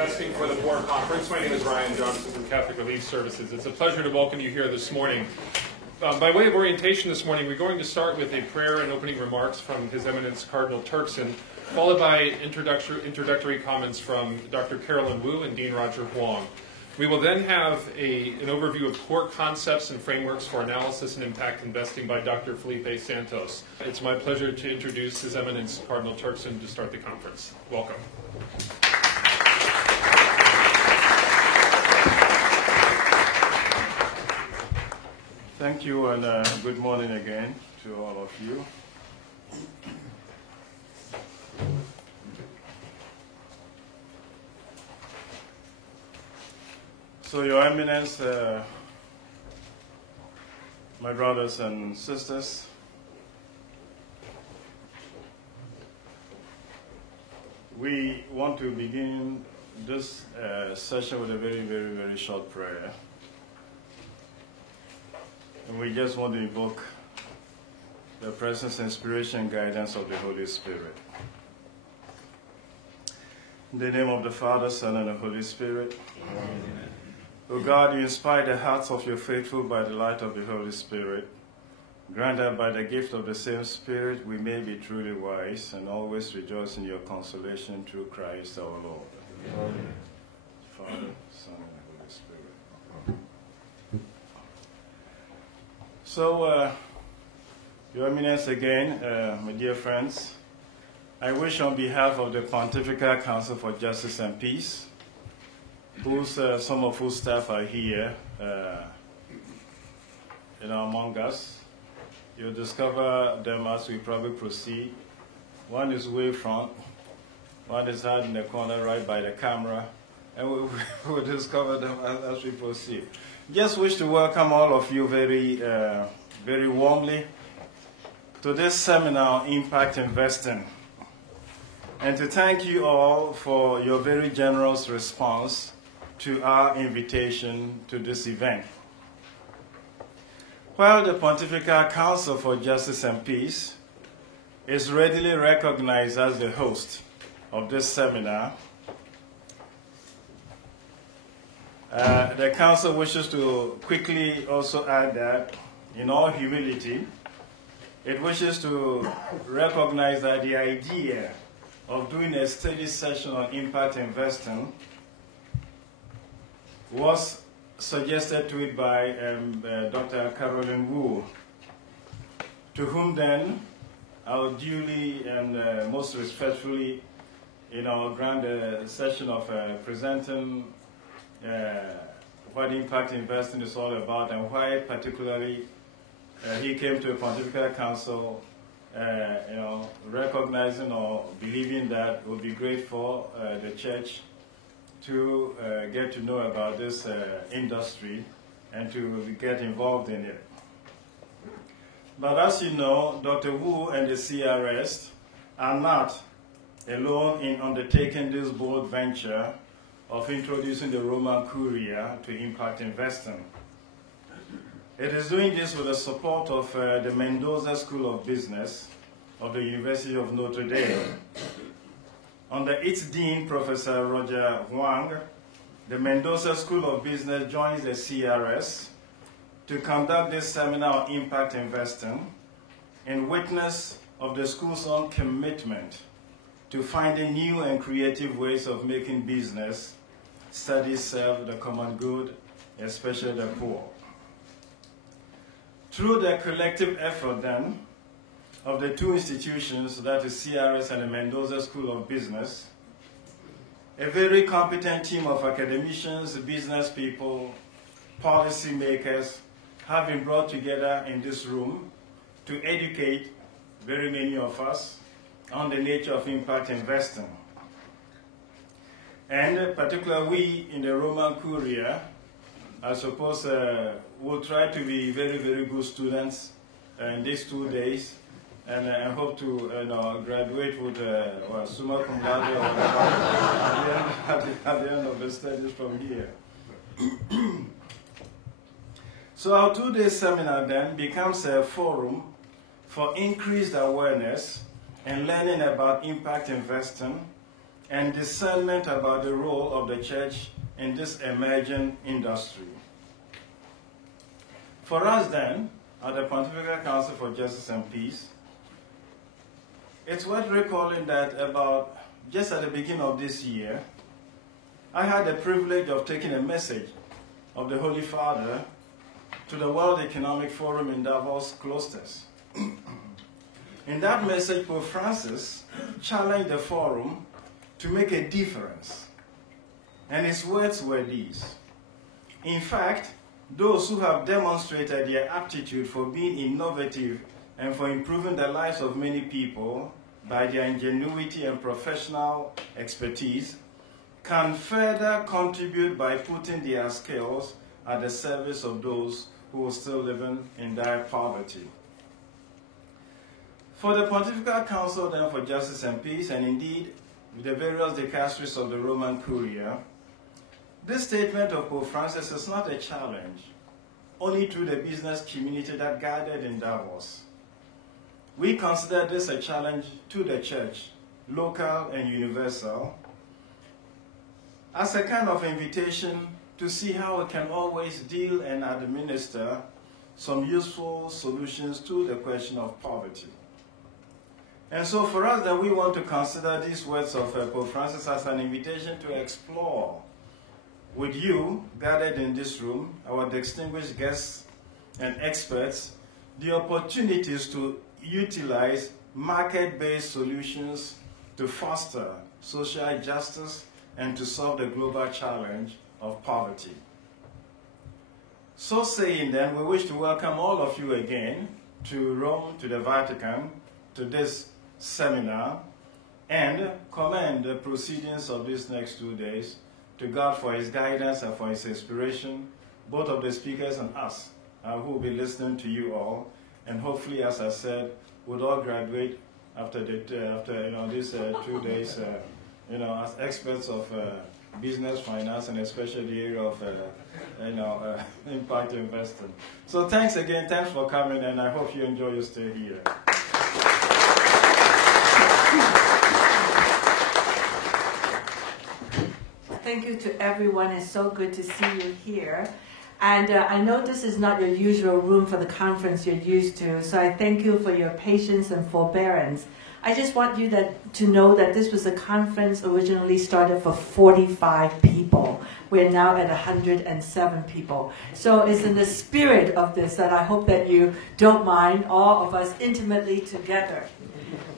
Investing for the Poor Conference. My name is Ryan Johnson from Catholic Relief Services. It's a pleasure to welcome you here this morning. By way of orientation this morning, we're going to start with a prayer and opening remarks from His Eminence Cardinal Turkson, followed by introductory comments from Dr. Carolyn Wu and Dean Roger Huang. We will then have an overview of core concepts and frameworks for analysis and impact investing by Dr. Felipe Santos. It's my pleasure to introduce His Eminence Cardinal Turkson to start the conference. Welcome. Thank you, and good morning again to all of you. So, Your Eminence, my brothers and sisters, we want to begin this session with a very short prayer. And we just want to invoke the presence, inspiration, and guidance of the Holy Spirit. In the name of the Father, Son, and the Holy Spirit. Amen. O God, you inspire the hearts of your faithful by the light of the Holy Spirit. Grant that by the gift of the same Spirit we may be truly wise and always rejoice in your consolation through Christ our Lord. Amen. Father, Son, and the Holy Spirit. So, Your Eminence again, my dear friends, I wish on behalf of the Pontifical Council for Justice and Peace, some of whose staff are here among us. You'll discover them as we probably proceed. One is way front, one is hard in the corner right by the camera, and we'll discover them as we proceed. Just wish to welcome all of you very warmly to this seminar on impact investing, and to thank you all for your very generous response to our invitation to this event. While the Pontifical Council for Justice and Peace is readily recognized as the host of this seminar, the Council wishes to quickly also add that, in all humility, it wishes to recognize that the idea of doing a study session on impact investing was suggested to it by Dr. Carolyn Wu, to whom then I will duly and most respectfully grant a session of presenting what impact investing is all about and why particularly he came to a Pontifical Council recognizing or believing that it would be great for the Church to get to know about this industry and to get involved in it. But as you know, Dr. Wu and the CRS are not alone in undertaking this bold venture of introducing the Roman Curia to impact investing. It is doing this with the support of the Mendoza School of Business of the University of Notre Dame. Under its dean, Professor Roger Huang, the Mendoza School of Business joins the CRS to conduct this seminar on impact investing in witness of the school's own commitment to finding new and creative ways of making business studies serve the common good, especially the poor. Through the collective effort, then, of the two institutions, that is CRS and the Mendoza School of Business, a very competent team of academicians, business people, policy makers have been brought together in this room to educate very many of us on the nature of impact investing. And particularly we in the Roman Curia, I suppose we'll try to be very good students in these 2 days, and I hope to graduate with summa cum laude at the end of the studies from here. So our 2-day seminar then becomes a forum for increased awareness and learning about impact investing and discernment about the role of the church in this emerging industry. For us then, at the Pontifical Council for Justice and Peace, it's worth recalling that about just at the beginning of this year, I had the privilege of taking a message of the Holy Father to the World Economic Forum in Davos, Klosters. In that message, Pope Francis challenged the forum to make a difference. And his words were these: in fact, those who have demonstrated their aptitude for being innovative and for improving the lives of many people by their ingenuity and professional expertise can further contribute by putting their skills at the service of those who are still living in dire poverty. For the Pontifical Council then for Justice and Peace, and indeed the various dicasteries of the Roman Curia, this statement of Pope Francis is not a challenge only to the business community that gathered in Davos. We consider this a challenge to the church, local and universal, as a kind of invitation to see how we can always deal and administer some useful solutions to the question of poverty. And so for us, then, we want to consider these words of Pope Francis as an invitation to explore with you, gathered in this room, our distinguished guests and experts, the opportunities to utilize market-based solutions to foster social justice and to solve the global challenge of poverty. So saying then, we wish to welcome all of you again to Rome, to the Vatican, to this seminar, and commend the proceedings of these next 2 days to God for his guidance and for his inspiration, both of the speakers and us, who will be listening to you all. And hopefully, as I said, we'll all graduate after these 2 days, as experts of business, finance, and especially the area of impact investing. So thanks again, thanks for coming, and I hope you enjoy your stay here. Thank you to everyone. It's so good to see you here. And I know this is not your usual room for the conference you're used to, so I thank you for your patience and forbearance. I just want you to know that this was a conference originally started for 45 people. We're now at 107 people. So it's in the spirit of this that I hope that you don't mind all of us intimately together.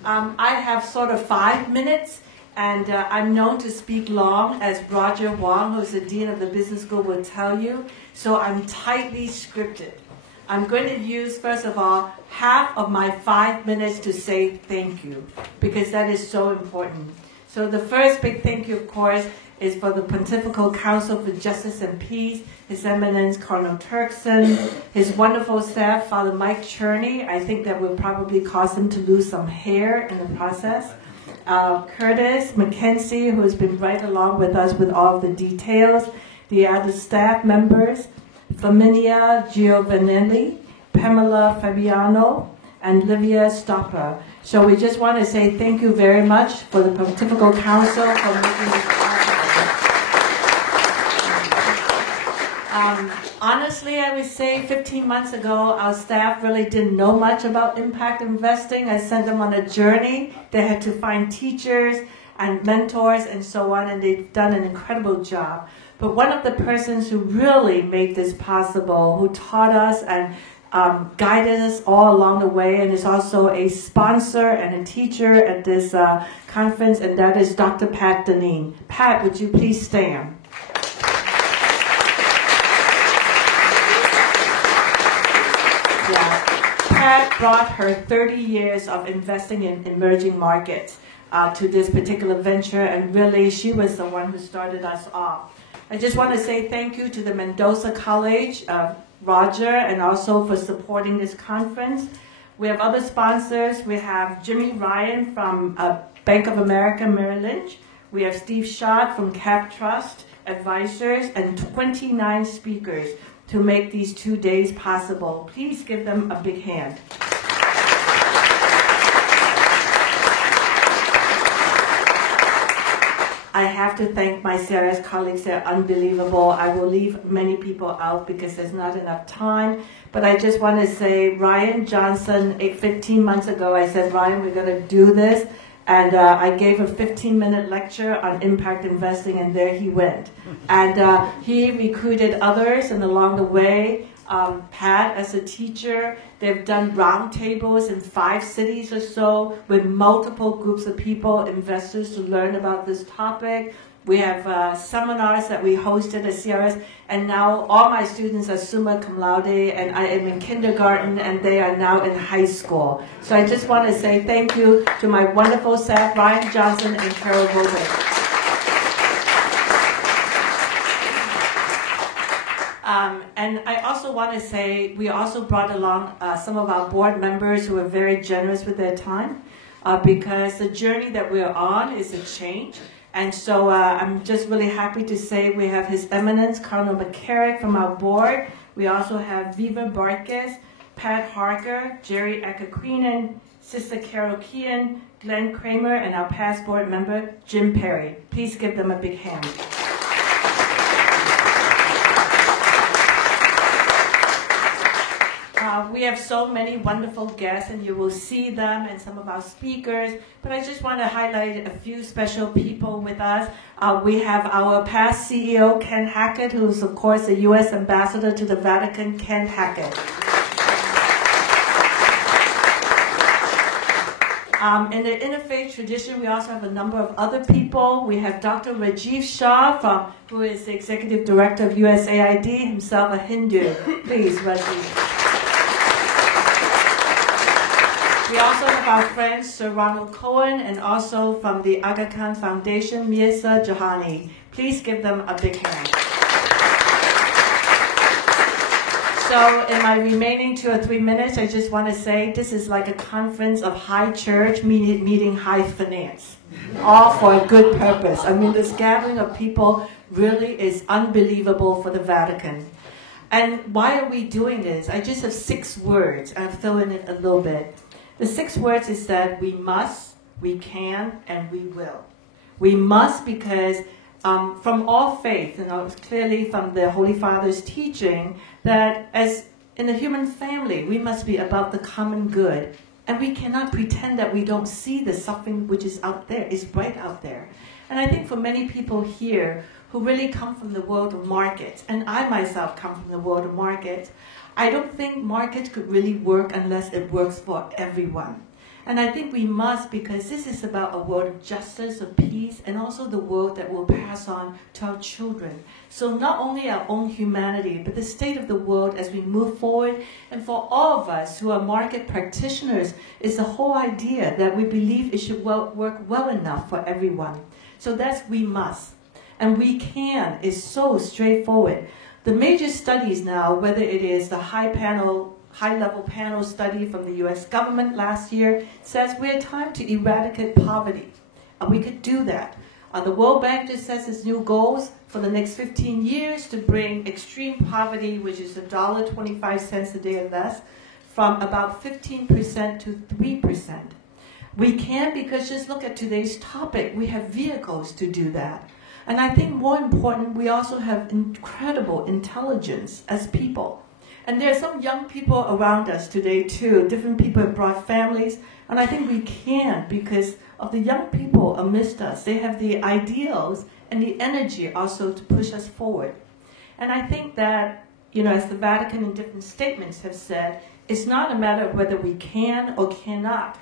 I have sort of 5 minutes. And I'm known to speak long, as Roger Wong, who's the Dean of the Business School, will tell you. So I'm tightly scripted. I'm going to use, first of all, half of my 5 minutes to say thank you, because that is so important. So the first big thank you, of course, is for the Pontifical Council for Justice and Peace, His Eminence Cardinal Turkson, his wonderful staff, Father Mike Cherney. I think that will probably cause him to lose some hair in the process. Curtis McKenzie, who has been right along with us with all of the details, the other staff members, Flaminia Giovanelli, Pamela Fabiano, and Livia Stopper. So we just want to say thank you very much for the Pontifical Council for making this possible. Honestly, I would say 15 months ago, our staff really didn't know much about impact investing. I sent them on a journey. They had to find teachers and mentors and so on, and they've done an incredible job. But one of the persons who really made this possible, who taught us and guided us all along the way, and is also a sponsor and a teacher at this conference, and that is Dr. Pat Deneen. Pat, would you please stand? Pat brought her 30 years of investing in emerging markets to this particular venture, and really she was the one who started us off. I just want to say thank you to the Mendoza College, Roger, and also for supporting this conference. We have other sponsors. We have Jimmy Ryan from Bank of America Merrill Lynch. We have Steve Schott from Cap Trust Advisors, and 29 speakers to make these 2 days possible. Please give them a big hand. I have to thank my CRS colleagues. They're unbelievable. I will leave many people out because there's not enough time. But I just want to say, Ryan Johnson, 15 months ago, I said, Ryan, we're going to do this. And I gave a 15-minute lecture on impact investing, and there he went. And he recruited others, and along the way, Pat, as a teacher, they've done roundtables in 5 cities or so with multiple groups of people, investors, to learn about this topic. We have seminars that we hosted at CRS, and now all my students are summa cum laude, and I am in kindergarten, and they are now in high school. So I just want to say thank you to my wonderful staff, Ryan Johnson and Carol Robick. And I also want to say we also brought along some of our board members who are very generous with their time because the journey that we're on is a change. And so I'm just really happy to say we have His Eminence, Cardinal McCarrick from our board. We also have Viva Barkis, Pat Harker, Jerry Akaqueenan, Sister Carol Keehan, Glenn Kramer, and our past board member, Jim Perry. Please give them a big hand. We have so many wonderful guests, and you will see them and some of our speakers. But I just want to highlight a few special people with us. We have our past CEO, Ken Hackett, who is, of course, the U.S. Ambassador to the Vatican, Ken Hackett. In the interfaith tradition, we also have a number of other people. We have Dr. Rajiv Shah, who is the Executive Director of USAID, himself a Hindu. Please, Rajiv. We also have our friend Sir Ronald Cohen, and also from the Aga Khan Foundation, Mirza Jahani. Please give them a big hand. So in my remaining 2 or 3 minutes, I just want to say this is like a conference of high church meeting high finance, all for a good purpose. I mean, this gathering of people really is unbelievable for the Vatican. And why are we doing this? I just have 6 words. I'll fill in it a little bit. The 6 words is that we must, we can, and we will. We must because from all faith, clearly from the Holy Father's teaching, that as in the human family, we must be about the common good. And we cannot pretend that we don't see the suffering which is out there, is right out there. And I think for many people here who really come from the world of markets, and I myself come from the world of markets, I don't think markets could really work unless it works for everyone. And I think we must, because this is about a world of justice, of peace, and also the world that will pass on to our children. So not only our own humanity, but the state of the world as we move forward. And for all of us who are market practitioners, is the whole idea that we believe it should work well enough for everyone. So that's we must. And we can is so straightforward. The major studies now, whether it is the high-level panel study from the U.S. government last year, says we're time to eradicate poverty. And we could do that. The World Bank just sets its new goals for the next 15 years to bring extreme poverty, which is $1.25 a day or less, from about 15% to 3%. We can because just look at today's topic. We have vehicles to do that. And I think more important, we also have incredible intelligence as people. And there are some young people around us today too. Different people have brought families. And I think we can because of the young people amidst us. They have the ideals and the energy also to push us forward. And I think that, as the Vatican in different statements have said, it's not a matter of whether we can or cannot.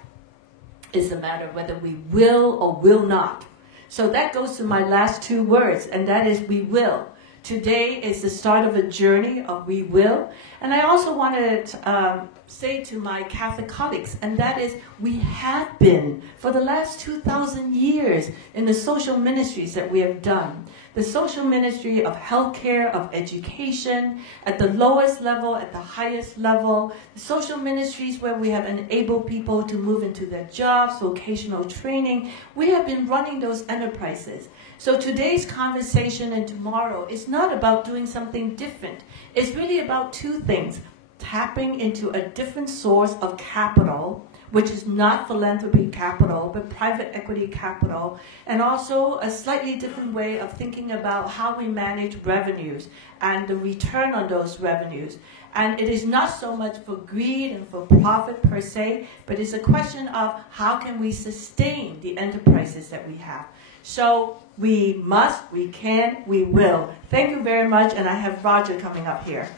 It's a matter of whether we will or will not. So that goes to my last 2 words, and that is we will. Today is the start of a journey of we will. And I also want to say to my Catholic colleagues, and that is we have been for the last 2,000 years in the social ministries that we have done. The social ministry of healthcare, of education, at the lowest level, at the highest level. The social ministries where we have enabled people to move into their jobs, vocational training. We have been running those enterprises. So today's conversation and tomorrow is not about doing something different. It's really about 2 things. Tapping into a different source of capital, which is not philanthropy capital, but private equity capital, and also a slightly different way of thinking about how we manage revenues and the return on those revenues. And it is not so much for greed and for profit per se, but it's a question of how can we sustain the enterprises that we have. So we must, we can, we will. Thank you very much, and I have Roger coming up here.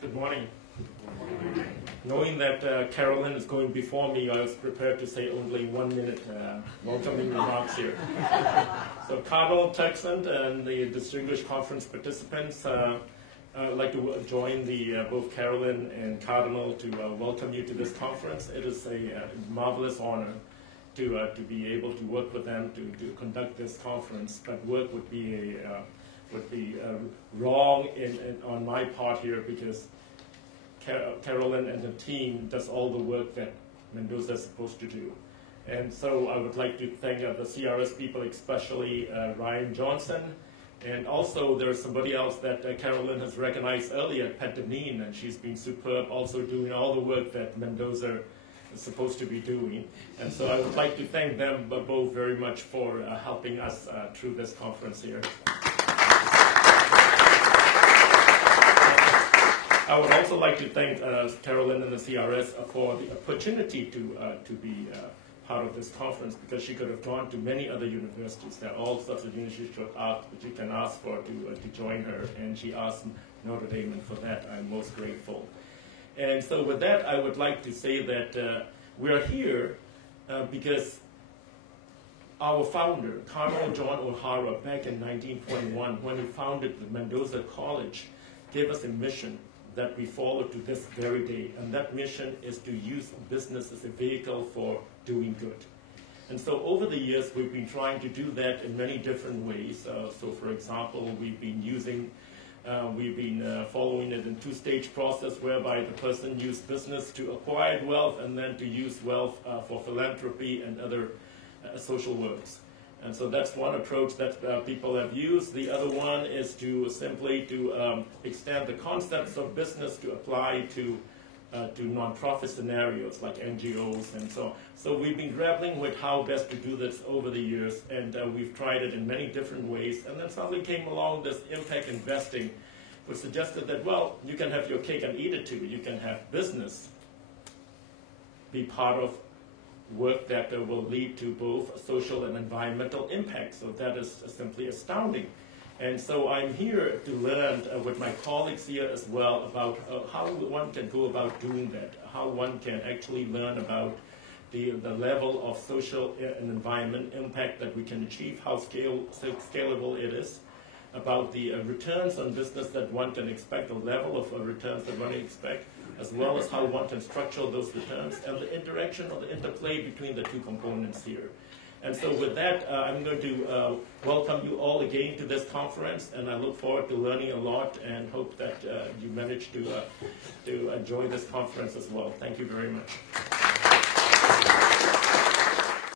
Good morning. Knowing that Carolyn is going before me, I was prepared to say only 1 minute welcoming remarks here. So Cardinal Turkson and the distinguished conference participants, I'd like to join both Carolyn and Cardinal to welcome you to this conference. It is a marvelous honor to be able to work with them to conduct this conference, but work would be wrong on my part here, because Carolyn and the team does all the work that Mendoza is supposed to do. And so I would like to thank the CRS people, especially Ryan Johnson. And also there's somebody else that Carolyn has recognized earlier, Pat Deneen, and she's been superb, also doing all the work that Mendoza is supposed to be doing. And so I would like to thank them both very much for helping us through this conference here. I would also like to thank Carolyn and the CRS for the opportunity to be part of this conference, because she could have gone to many other universities. There are all sorts of universities that you can ask for to join her, and she asked Notre Dame, and for that I'm most grateful. And so with that, I would like to say that we are here because our founder, Cardinal John O'Hara, back in 1921, when he founded the Mendoza College, gave us a mission that we follow to this very day, and that mission is to use business as a vehicle for doing good. And so over the years, we've been trying to do that in many different ways. So for example, we've been following it in two-stage process, whereby the person used business to acquire wealth, and then to use wealth for philanthropy and other social works. And so that's one approach that people have used. The other one is to simply extend the concepts of business to apply to nonprofit scenarios like NGOs. And so we've been grappling with how best to do this over the years, and we've tried it in many different ways. And then suddenly came along this impact investing, which suggested that, well, you can have your cake and eat it too. You can have business be part of work that will lead to both social and environmental impact. So that is simply astounding. And so I'm here to learn with my colleagues here as well about how one can go about doing that, how one can actually learn about the level of social and environment impact that we can achieve, how scalable it is, about the returns on business that one can expect, the level of returns that one can expect, as well as how one can structure those returns, and the interaction or the interplay between the two components here. And so with that, I'm going to welcome you all again to this conference, and I look forward to learning a lot, and hope that you manage to enjoy this conference as well. Thank you very much.